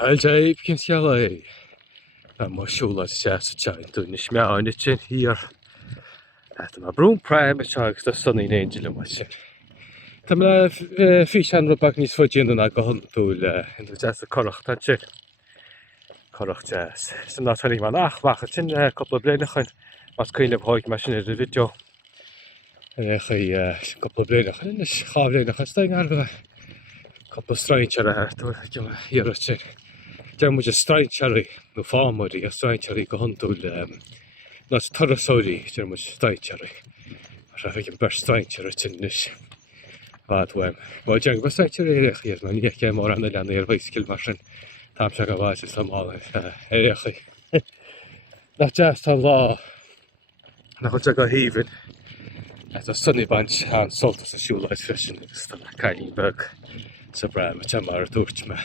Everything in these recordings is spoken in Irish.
Aljaib cyn Siúlóid. Mae Siúlóid jas y chain dwi'n nismiawn i chyn hir. Mae brwn prem y chag dy Sunny Angel yma chyn. Dyma ffisian rhywbeth nis fwydyn yna gohon dwi'n jas y corwch tan chyn. Corwch jas. Sy'n nad hynny ma'n fach y chyn cwbl o blaen ychyn. Mas cyn y bhoig mae sy'n edrych fideo. Chi cwbl o blaen ychyn. Nes chaf blaen ychyn styn ar fe. Cwbl o straen ar y hert. Dwi'n hir y chyn. Dwi'n mwyn straen chari, nhw ffam oeddi, a straen chari gohon dwi'n nas torosori, dwi'n mwyn straen chari. Mae'n rhaid yn ber straen chari tyn nes. Fad wem. Mae'n dwi'n gwybod straen chari eich i'r ma'n eich eich mor anel i'r feisgil marsin. Tam siag a fas ys am hal eich i. Na jas tan la. Na chod siag o hifin. Eto Sunny Bunch a'n soltas y Siúlóid fysyn. Ystod na cain bug. So bra, mae tam ar y dwrt me.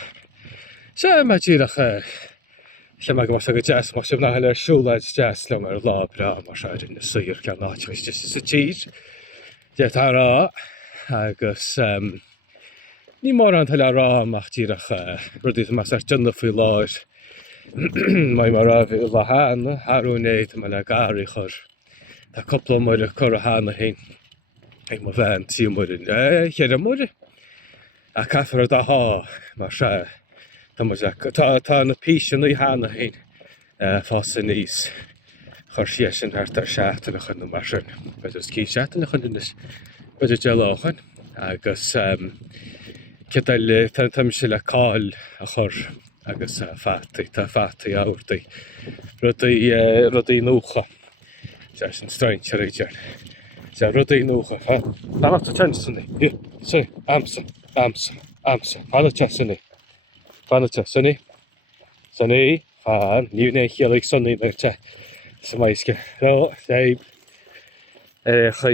So mae tirach lle mae gymosog y jas, mae sy'n nahel ar Siúlóid jas lle mae'r lob ra, mae siarad yn y syr gan na chwys jyst ys y tîr. Diet ar ra, agos ni mor an hel ar ra ma'ch tirach rodydd yma sy'r jynnydd fwy lor. Mae mor af i la han, harw wneud yma na gari chor. Da cwpl o mwyd y cwr o han o hyn. Ei mo fe'n ti o mwyd yn, chyr o mwyd. A caffr o da ho, mae siarad. Ta yn y pys yn ei han o hyn, ffos yn is. Chor sies yn hart ar siat yn ychyn yma sy'n. Bydd ys ci siat yn ychyn yn ys. Bydd y gel ochan. Agos cydal tam sy'n la cael achor. Agos ffati, ta ffati awr di. Rydw i nwcha. Jas yn straen siar ei jan. Rydw i nwcha. Fan at o chans yn ni. Si, amser. Fan o chans yn ni. Fan o te, Sunny. Sunny, fan. Ni wneud chiel eich Sunny na'r te. Sy'n maes gen. No, dweud. Chi,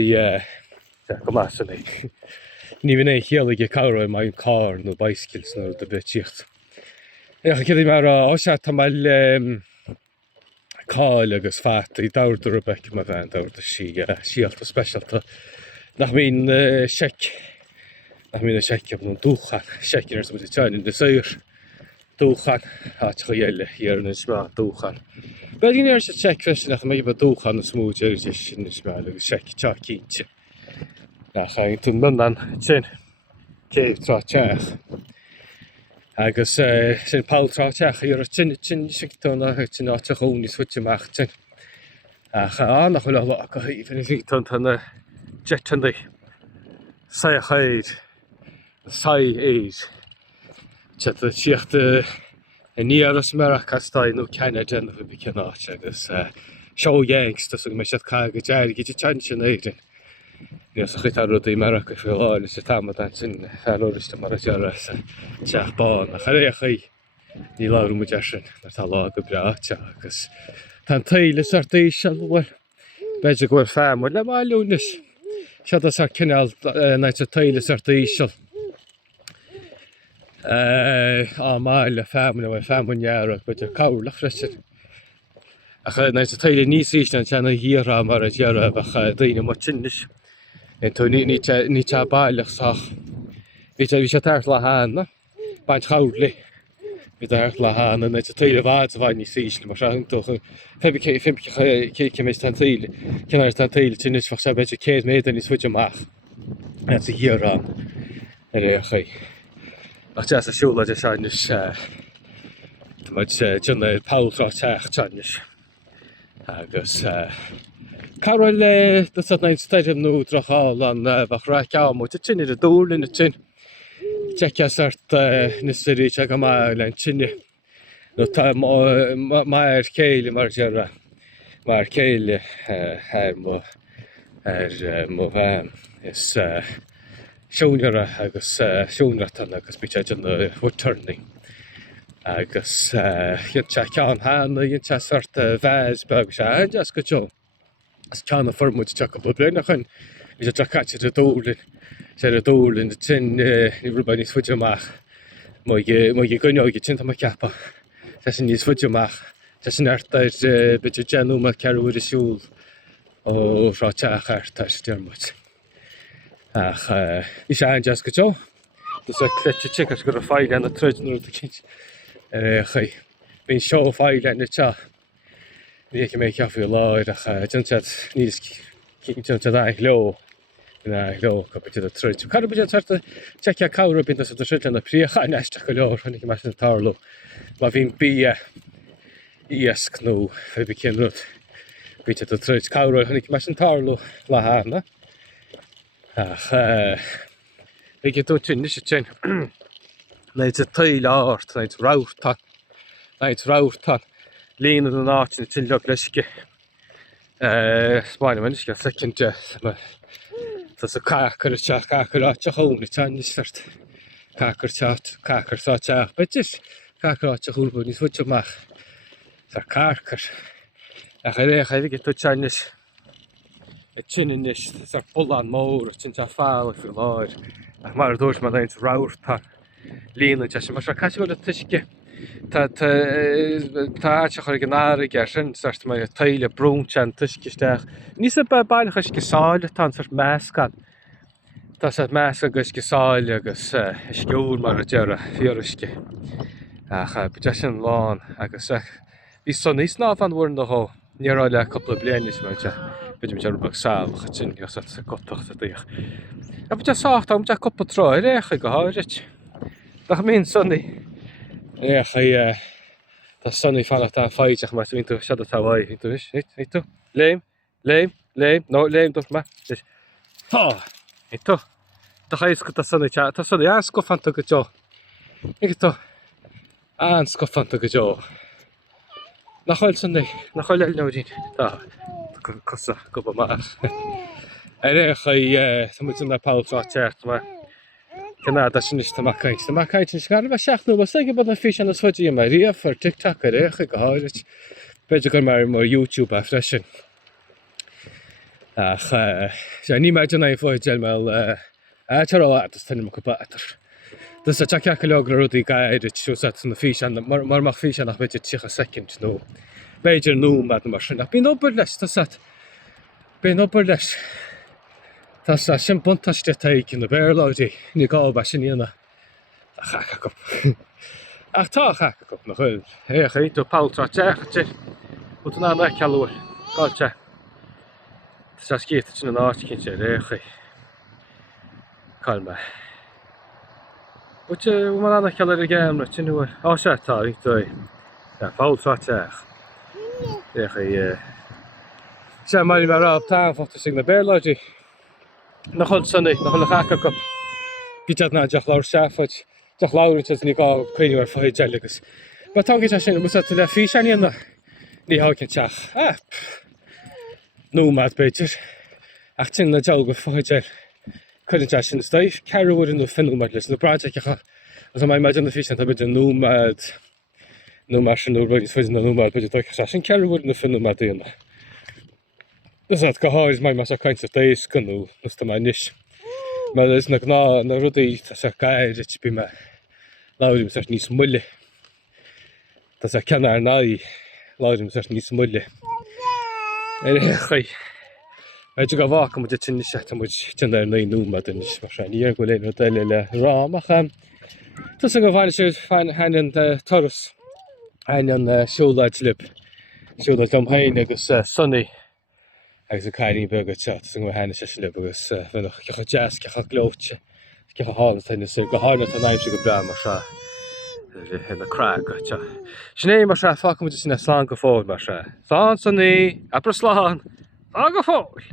goma Sunny. Ni wneud chiel eich cawr o'i mae'n car nhw baisgils nhw'r dybyd chi'ch. Chi cyddi mae'r osia tamal cael agos ffat i dawr dy rybec yma fan dawr dy si alto special to. Nach mi'n siec. Nach mi'n siec am nhw'n dwchan. Siec yn ers bod i ta'n yn y syr. Dwchan, a ti'n iel hier yn ysma, dwchan. Beth i'n ers y check fes yn eich mae bod dwchan yn smwyd er ys yn ysma, ag check cha cynt. Na, chael tyn myndan, tyn, ceif tra chach. Agos sy'n pawl tra chach, i'r tyn sy'n gyda'n tyn o tych o'n i switch ymach tyn. A chael na chwilio lo ac o hi, fy'n i gyda'n tan y jet yn di. Sai a chaid, sai eid. Chet y siach y ni ar ysmerach astau nhw Canada yn y bycyn och agos show yanks dos ag mysiad cael gyda'r gyda chans yn eid. Ni os ych ar rwyd i merach y ffil o'r nes y tam o dan sy'n ar ystod mar y jaras siach bon. A chare chi ni lawr mwyd asyn na'r tal o gybra agos tan teil ys ar deisial wel. Beth y gwir ffam wel ma lwnes. Siad os ar cynnal naeth y teil ys ar deisial. Mael y ffam yn iarog, bydd y cawl a'ch rysyn. Ach naeth y teulu ni sys na'n tian o hir am ar y diaraf ach dyn yma tynnis. Ni ta bael a'ch sach. Fi ta tart la han na. Baint chawdli. Fi tart la han naeth y teulu fad fain ni sys. Mae siarad yn doch. Fem ceic ymwys tan teulu. Cynnar tan teulu tynnis fach sa beth y ceid meid yn i swyd ymach. Naeth y hir am. Ach ei. Ach jas y Siúlóid y siarnis. Dymaid jynna pawl tra tech siarnis. Agos Carol dysad na'n stadium nhw drachol an fach rhaid am o tyn i'r dŵr yn y tyn. Tsecia sart nysyr i teg am ail yn tyn. Mae'r ceil mae'r gyrra. Mae'r ceil mo fam. Is siwngra agos siwngra tan agos bwyta yn y wytyrni. Agos yw'n cha can han yw'n cha sort fes bag siya jas go jo. As can y ffordd mwyd chac o blyn achyn. Yw'n cha catch y dŵr. Sy'r dŵr yn y tyn ni rhywbeth ni swydyo mach. Mwy gynnog i tyn tam y capa. Sy'n ni swydyo mach. Sy'n arta'r beth y genw mae carwyr y siwl. O rha chach arta'r diarmwyd. Ach, ni sia'n jas go jo. Dus ik let je checken als ik er een file aan de truit naar de kind. Chai. Bhín seo fáil le te. Ní mé ceafú láid a tinsead níos tinsead ag leo. Na leo capite a trúid. Cara buide tarta tece cabra bín sa sile na príocha neisteach go leor chunig me an tarlú. Má bhín bí íasc nó fe bí cinrút. Bíte a trúid cabra chunig me an tarlú le hána. Ach, ige dú tin níos tin. Naid a tail áirt, naid ráirtán. Líana an áirt na tin leog leisce. Spáine man isce second Tás a cácar áte hóna tean níos fert. Cácar tá teach betis. Cácar áte húlbú níos fute amach. Tá cácar. Ach a réach a bhíige tú tean níos. E tinin níos, tá bolán mór, tin tá fáil fi láir. Ach mar dúirs man naid ráirtán. Líana te sin mar se caiisi bhfuil a tuisce. Tá áte chuir an ára sin sart mai taile brúntean tuiscisteach. Níos a bailach is gisáile tá sart meascan. Tá sa measca agus gisáile agus isciúil mar a deara fiorrisce. Ach bide sin lán agus bhí son níos ná fan bhfuir na hó. Níráile a coppla blianis mar te. Bide me rubach sábach a tin gus a gotocht a dích. A bide sácht am te coppla tráid récha go háirit. Nach mín sonní. Récha tá sonní fannacht tá fáideach mar vín tú sead a táhaid. Hí tú is? Hí tú? Léim? No, léim dúch me. Tá! Hí tú? Tá chaisco tá sonní te. Tá sonní anscofanta go jo. Ige tú? Anscofanta go jo. Nach choil sonní. Nach choil eil nódín. Tá. Cosa go ba mar. Récha tá muid na páltrá teart mar. Canada sin is tamacait. Tamacait sin scarfa seachnú ba saige bod na fís an asfodí a Maria for TikTok a récha go háirit. Beidir gur mar YouTube a freisin. Ach, ní meid an fóid gel meil tará atas tannim go batar. Dus a teach go leog rúdaí gaiirit siúsat na fís an mar mach fís nach beidir tícha second nó. Beidir nó mad mar sin. Bín obair leis tá sat. Bín obair leis. Tá sa sin buntaiste taig in na bearláidí ní gába sin íana a chacha cop. Ach tá chacha cop na chuil. Écha tú páltrá teachte. Út ná na cealúir. Gáilte. Tá scíta sin an áit cinse récha. Calma. Út mar na cealir a géimna tinúir. Á sé tá í tú. Tá páltrá teach. Récha sé marí mar ráb tá fachta sin na bearláidí. Nach chuil sonnaí, nach chuil a chacha cop. Bítead ná deach láir seafad, deach láirint as ní gá cuiinú ar fáid deil agus. Ba tágé te sin musa le fís an íana ní hácinn teach. Nó mad beidir. Ach tin na deil go fáid deil. Cuirin te sin staif, cearúir inú finú mar leis na braitecha. As mai maid an na fís an tá beidir nó mad. Nó mar sin nó roiid fáid na nó mad beidir doicha sin cearúir inú finú mad íana. Dus go háir mai mas a kaint a déis ganú nus tá mai níis. Mar is na gná na rudaí tá sa gaiirit bí me láirim sa níos mulle. Tá sa ceanna ar náí láirim sa níos mulle. Chai. Aidir go bhacha mu tin níos tá muid tin ar naí núma den níos mar sin íar go léir déile le rám ach tá sa go bhaile sé hain an toras hain an Siúlóid lib. Siúlóid am hain agus sonnaí. Agus a caiirí bega te san go hena se le agus bheach cecha jazz cecha glóte cecha hála taine sé go hána tá naimse go bra mar se hena craig te. Sné mar se fa mu sin na slán go fóil mar se. Slán sanní, apra slán, slán go fóil.